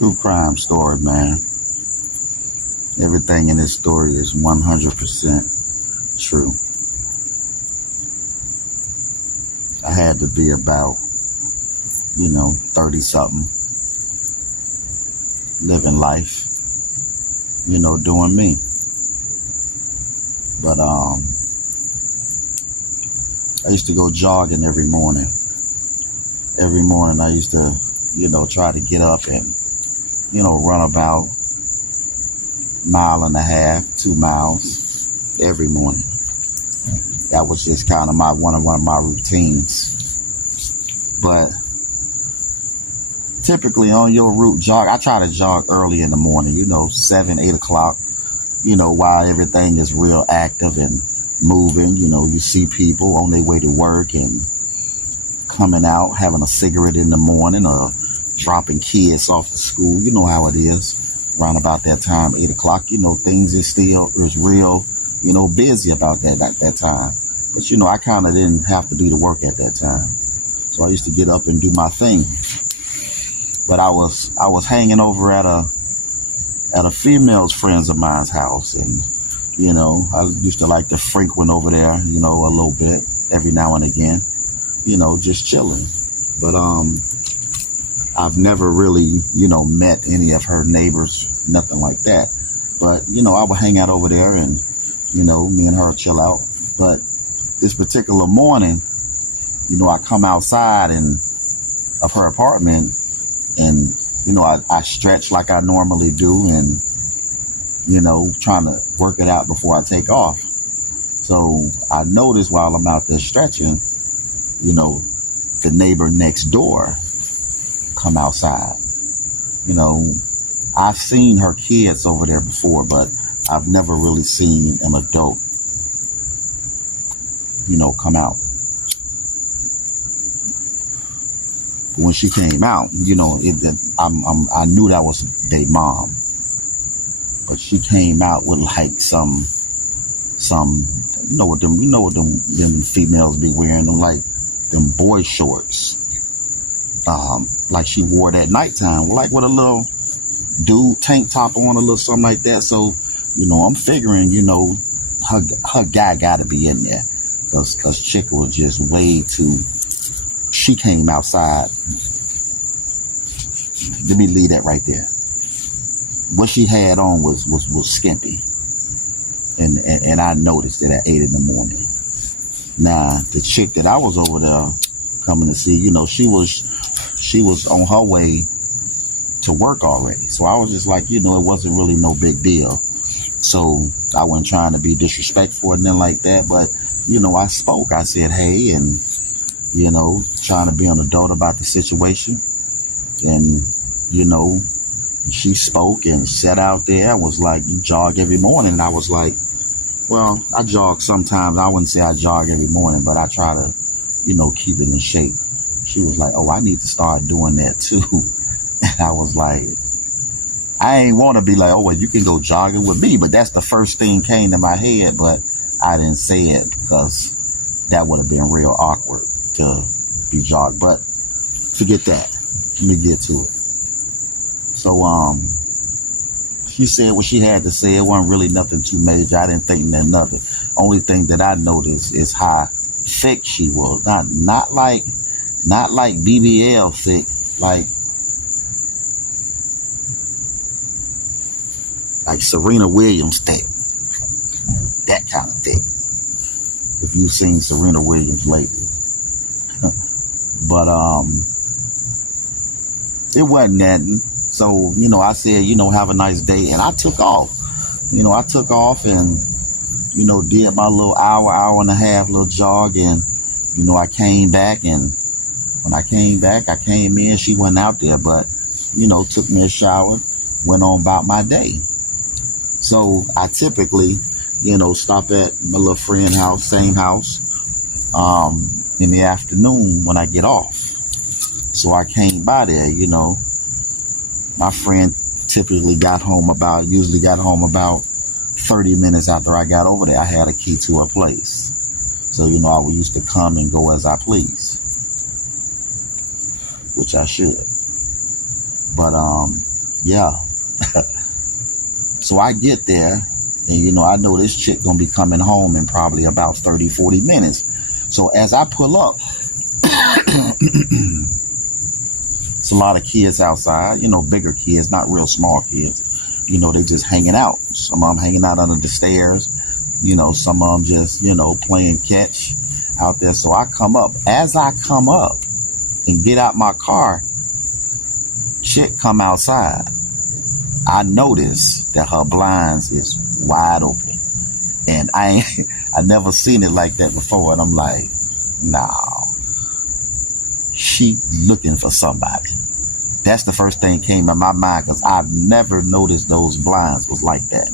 True crime story, man. Everything in this story is 100% true. I had to be about, 30 something, living life, doing me. But I used to go jogging every morning. Every morning I used to, try to get up and, run about mile and a half, 2 miles every morning. That was just kind of one of my routines. But typically on your route jog, I try to jog early in the morning, 7, 8 o'clock, while everything is real active and moving. You see people on their way to work and coming out, having a cigarette in the morning or dropping kids off to school. You know how it is around about that time, 8 o'clock, things is real, busy about that at that time. But, I kind of didn't have to be to work at that time. So I used to get up and do my thing. But I was hanging over at a female's friends of mine's house, and I used to like to frequent over there, a little bit every now and again, just chilling. But I've never really, met any of her neighbors, nothing like that. But I would hang out over there, and me and her chill out. But this particular morning, I come outside of her apartment. And, I stretch like I normally do and, trying to work it out before I take off. So I noticed while I'm out there stretching, the neighbor next door come outside. I've seen her kids over there before, but I've never really seen an adult, come out. When she came out, I knew that was their mom, but she came out with like some, what them females be wearing, them like them boy shorts, like she wore that nighttime, like with a little dude tank top on, a little something like that. So, I'm figuring, her guy got to be in there, cause Chica was just way too. She came outside. Let me leave that right there. What she had on was skimpy. And I noticed it at 8 in the morning. Now, the chick that I was over there coming to see, she was on her way to work already. So I was just like, it wasn't really no big deal. So I wasn't trying to be disrespectful and then like that. But, I spoke. I said, hey, and trying to be an adult about the situation. And, she spoke and sat out there. I was like, you jog every morning. And I was like, well, I jog sometimes. I wouldn't say I jog every morning, but I try to, keep it in shape. She was like, oh, I need to start doing that too. And I was like, I ain't want to be like, oh, well, you can go jogging with me. But that's the first thing came to my head. But I didn't say it because that would have been real awkward to be jogged. But forget that. Let me get to it. So she said what she had to say. It wasn't really nothing too major. I didn't think nothing of it. Only thing that I noticed is how thick she was. Not like BBL thick, like Serena Williams thick. That kind of thick. If you've seen Serena Williams lately. But it wasn't nothing. So, I said, have a nice day. And I took off. I took off and, did my little hour and a half little jog. And, I came back. And when I came back, I came in. She wasn't out there. But, took me a shower, went on about my day. So I typically, stop at my little friend's house, same house, in the afternoon when I get off. So I came by there, My friend usually got home about 30 minutes after I got over there. I had a key to her place. So, I used to come and go as I please, which I should. But Yeah. So I get there, and I know this chick gonna be coming home in probably about 30, 40 minutes. So as I pull up, it's a lot of kids outside, bigger kids, not real small kids. They just hanging out. Some of them hanging out under the stairs. Some of them just, playing catch out there. So I come up. As I come up and get out my car, chick come outside. I notice that her blinds is wide open. And I never seen it like that before. And I'm like, nah, she looking for somebody. That's the first thing came in my mind, because I've never noticed those blinds was like that.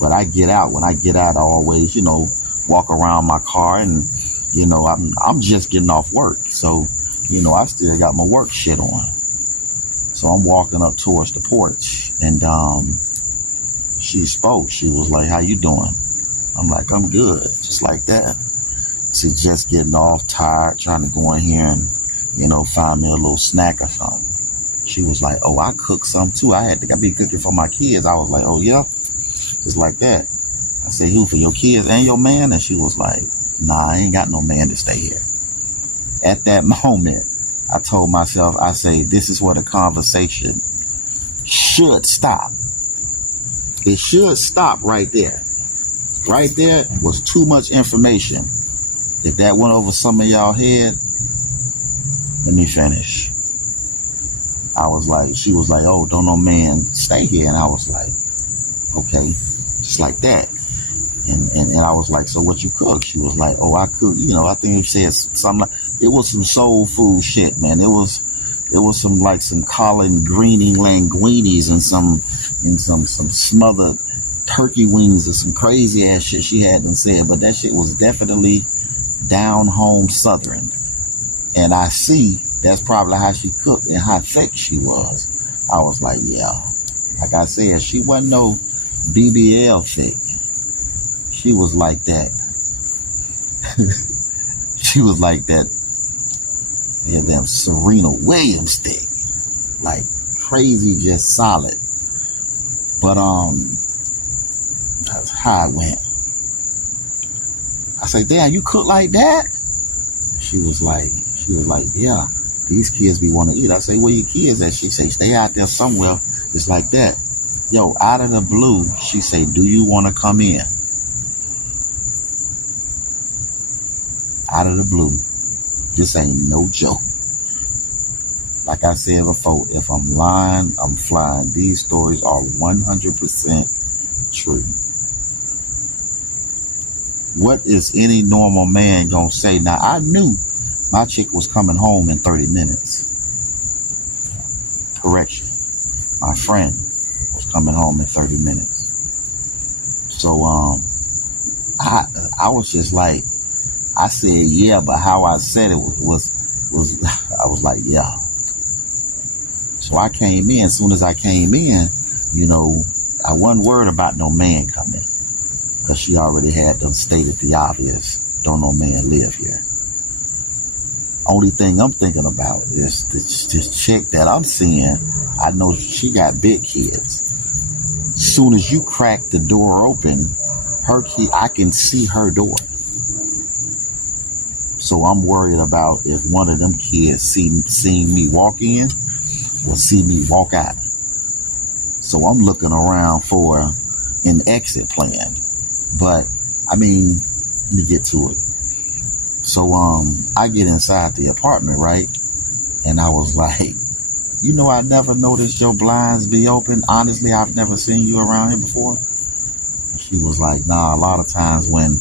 But I get out. When I get out, I always, walk around my car, and, I'm just getting off work. So, I still got my work shit on. So I'm walking up towards the porch, and she spoke. She was like, "How you doing?" I'm like, "I'm good," just like that. She just getting off, tired, trying to go in here and, find me a little snack or something. She was like, "Oh, I cook some too. I be cooking for my kids." I was like, "Oh yeah," just like that. I said, "Who, for your kids and your man?" And she was like, "Nah, I ain't got no man to stay here." At that moment, I told myself, I say, this is where the conversation should stop. It should stop right there. Right there was too much information. If that went over some of y'all head, let me finish. I was like, she was like, "Oh, don't no man stay here." And I was like, okay, just like that. And I was like, "So what you cook?" She was like, "Oh, I cook, I think you said something like," it was some soul food shit, man. It was some collard greeny linguinis and some smothered turkey wings or some crazy ass shit she hadn't said, but that shit was definitely down home Southern. And I see that's probably how she cooked and how thick she was. I was like, yeah. Like I said, she wasn't no BBL thick. She was like that. She was like that. Yeah, them Serena Williams thick. Like crazy, just solid. But that's how it went. I said, "Damn, you cook like that?" She was like, "Yeah, these kids be want to eat." I say, "Where your kids at?" She say, "Stay out there somewhere." It's like that. Yo, out of the blue, she say, "Do you want to come in?" Out of the blue. This ain't no joke. Like I said before, if I'm lying, I'm flying. These stories are 100% true. What is any normal man gonna say? Now, I knew my chick was coming home in 30 minutes. Correction. My friend was coming home in 30 minutes. So I was just like, I said yeah, but how I said it was I was like, yeah. So I came in. As soon as I came in, I wasn't worried about no man coming, because she already had them stated the obvious. Don't no man live here. Only thing I'm thinking about is this chick that I'm seeing. I know she got big kids. Soon as you crack the door open, her key, I can see her door. So I'm worried about if one of them kids seen me walk in or see me walk out. So I'm looking around for an exit plan. But I mean, let me get to it. So I get inside the apartment, right? And I was like, I never noticed your blinds be open. Honestly, I've never seen you around here before. And she was like, "Nah, a lot of times when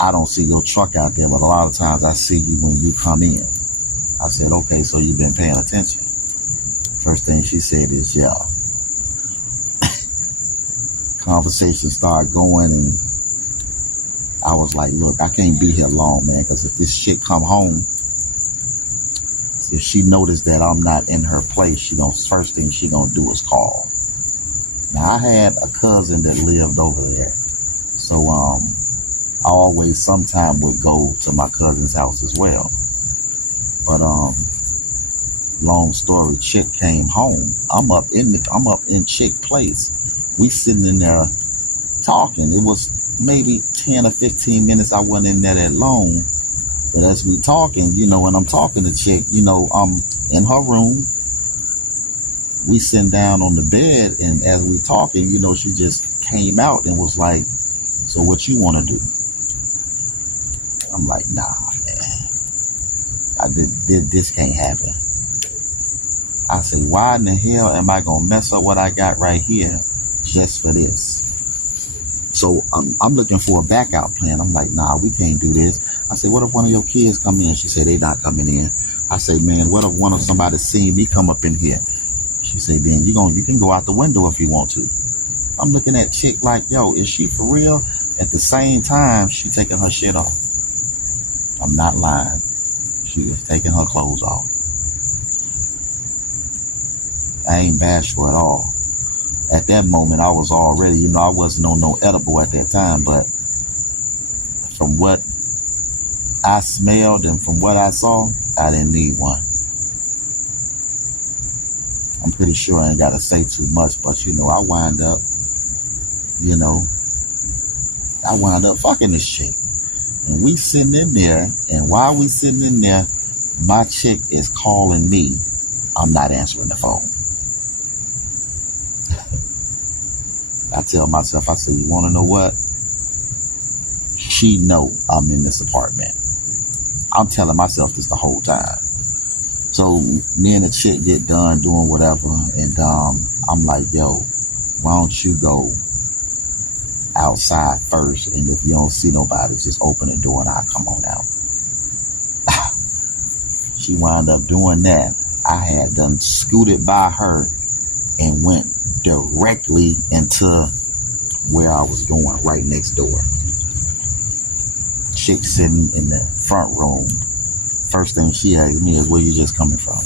I don't see your truck out there, but a lot of times I see you when you come in." I said, "Okay, so you've been paying attention." First thing she said is, "Yeah." Conversation started going, and I was like, "Look, I can't be here long, man, because if this shit come home, if she noticed that I'm not in her place, first thing she gonna do is call." Now, I had a cousin that lived over there, so I always sometime would go to my cousin's house as well. But Long story, chick came home. I'm up in chick place. We sitting in there talking. It was maybe 10 or 15 minutes. I wasn't in there that long. But as we talking, when I'm talking to chick, I'm in her room. We sitting down on the bed, and as we talking, she just came out and was like, "So what you want to do?" I'm like, "Nah, man. This can't happen." I say, "Why in the hell am I gonna mess up what I got right here just for this?" So I'm looking for a back out plan. I'm like, "Nah, we can't do this." I say, "What if one of your kids come in?" She said, "They not coming in." I say, "Man, what if one of somebody seen me come up in here?" She said, "Then you can go out the window if you want to." I'm looking at chick like, "Yo, is she for real?" At the same time, she taking her shit off. I'm not lying. She was taking her clothes off. I ain't bashful at all. At that moment, I was already, I wasn't on no edible at that time, but from what I smelled and from what I saw, I didn't need one. I'm pretty sure I ain't got to say too much, but I wind up fucking this chick. And we sitting in there, and while we sitting in there, my chick is calling me. I'm not answering the phone. I tell myself, I say, "You want to know what? She know I'm in this apartment." I'm telling myself this the whole time. So me and the chick get done doing whatever, and I'm like, "Yo, why don't you go outside first, and if you don't see nobody, just open the door and I'll come on out." She wound up doing that. I had done scooted by her and went directly into where I was going, right next door. Chick sitting in the front room. First thing she asked me is, "Where you just coming from?"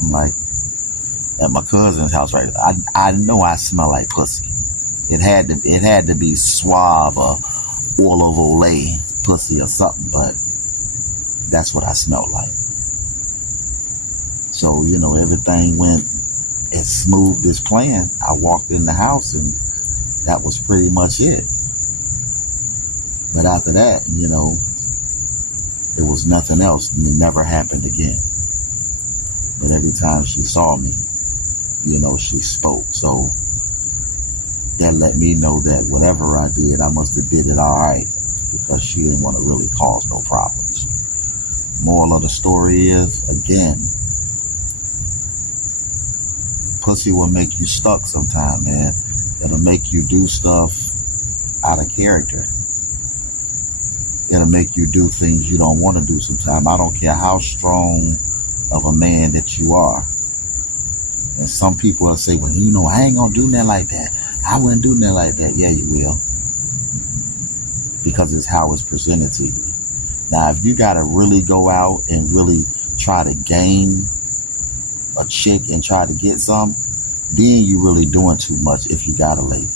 I'm like, "At my cousin's house right now." I know I smell like pussy. It had to be Suave or Oil of Olay pussy or something, but that's what I smelled like. So, everything went as smooth as planned. I walked in the house and that was pretty much it. But after that, there was nothing else, and it never happened again. But every time she saw me, she spoke. So that let me know that whatever I did, I must have did it all right, because she didn't want to really cause no problems. Moral of the story is, again, pussy will make you stuck sometime, man. It'll make you do stuff out of character. It'll make you do things you don't want to do sometime. I don't care how strong of a man that you are. And some people will say, "Well, I ain't gonna do nothing like that. I wouldn't do nothing like that." Yeah, you will. Because it's how it's presented to you. Now, if you gotta really go out and really try to gain a chick and try to get some, then you're really doing too much if you got a lady.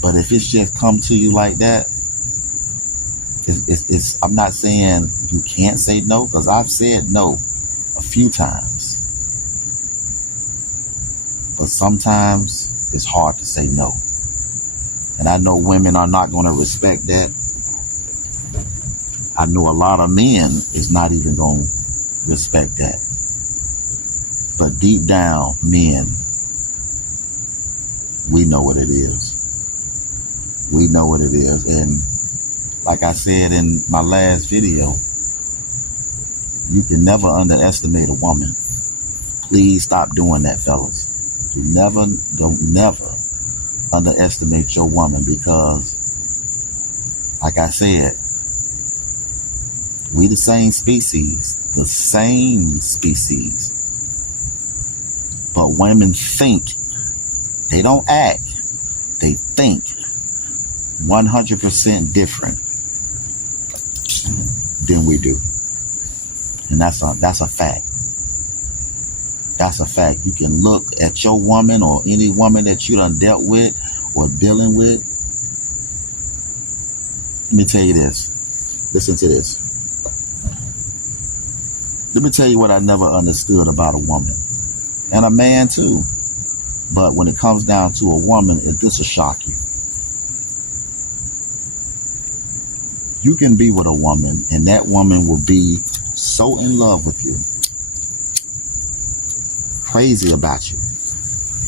But if it's just come to you like that, I'm not saying you can't say no, because I've said no a few times. But sometimes it's hard to say no. And I know women are not going to respect that. I know a lot of men is not even going to respect that. But deep down, men, we know what it is. We know what it is. And like I said in my last video, you can never underestimate a woman. Please stop doing that, fellas. Don't never underestimate your woman, because like I said, we the same species. But women think. They don't act. They think 100% different than we do. And that's a fact. That's a fact. You can look at your woman or any woman that you done dealt with or dealing with. Let me tell you this. Listen to this. Let me tell you what I never understood about a woman, and a man too. But when it comes down to a woman, this will shock you. You can be with a woman, and that woman will be so in love with you, crazy about you.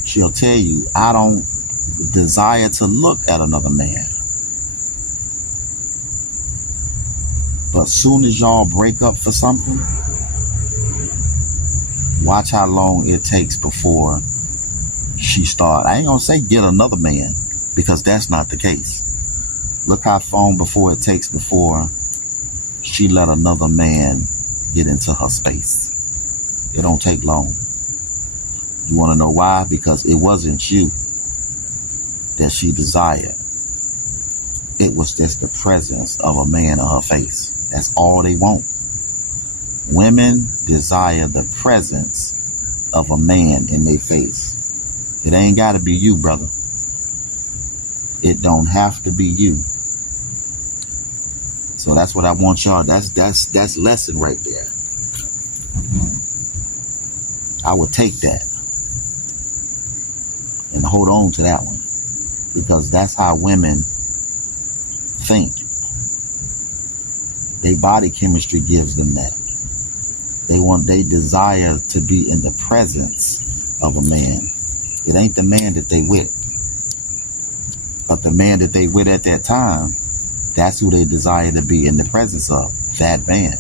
She'll tell you, I don't desire to look at another man. But soon as y'all break up for something, watch how long it takes before she start. I ain't gonna say get another man, because that's not the case. Look how long before it takes before she let another man get into her space. It don't take long. You want to know why? Because it wasn't you that she desired. It was just the presence of a man on her face. That's all they want. Women desire the presence of a man in their face. It ain't got to be you, brother. It don't have to be you. So that's what I want y'all. That's lesson right there. I would take that and hold on to that one, because that's how women think. Their body chemistry gives them that. They desire to be in the presence of a man. It ain't the man that they with, but the man that they with at that time, that's who they desire to be in the presence of, that man.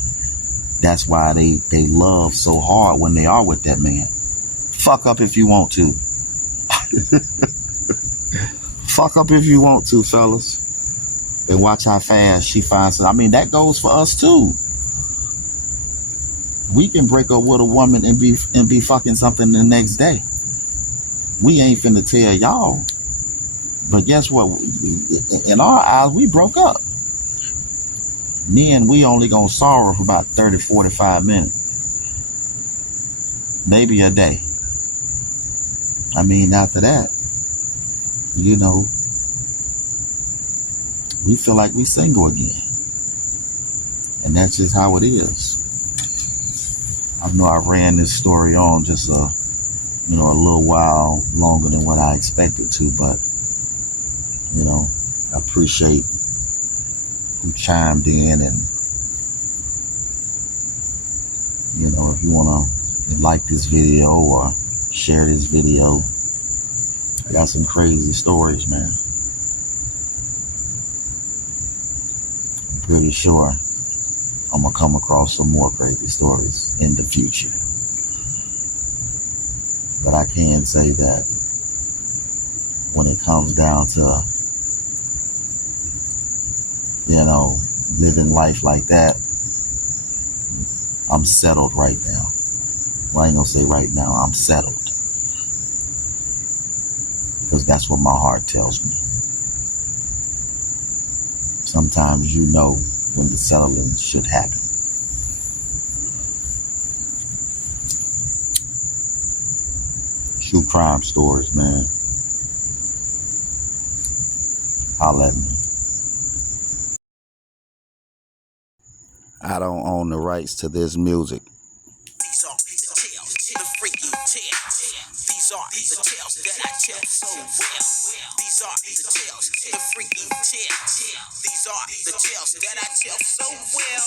That's why they love so hard when they are with that man. Fuck up if you want to. Fuck up if you want to, fellas. And watch how fast she finds it. I mean, that goes for us too. We can break up with a woman and be fucking something the next day. We ain't finna tell y'all. But guess what? In our eyes, we broke up. Men, we only gonna sorrow for about 30, 45 minutes. Maybe a day. I mean, after that, you know, we feel like we single again. And that's just how it is. I know I ran this story on just a little while longer than what I expected to, but I appreciate who chimed in, and if you want to like this video or share this video, I got some crazy stories, man. I'm pretty sure I'm gonna come across some more crazy stories in the future. But I can say that when it comes down to living life like that, I'm settled right now. Well, I ain't gonna say right now, I'm settled. Because that's what my heart tells me. Sometimes you know when the settling should happen. True crime stories, man. Holla at me. I don't own the rights to this music. These are the tales, the freaky tales. These are the tales that I tell so well. These are the tales, the freaky tales. These are the tales that I tell so well.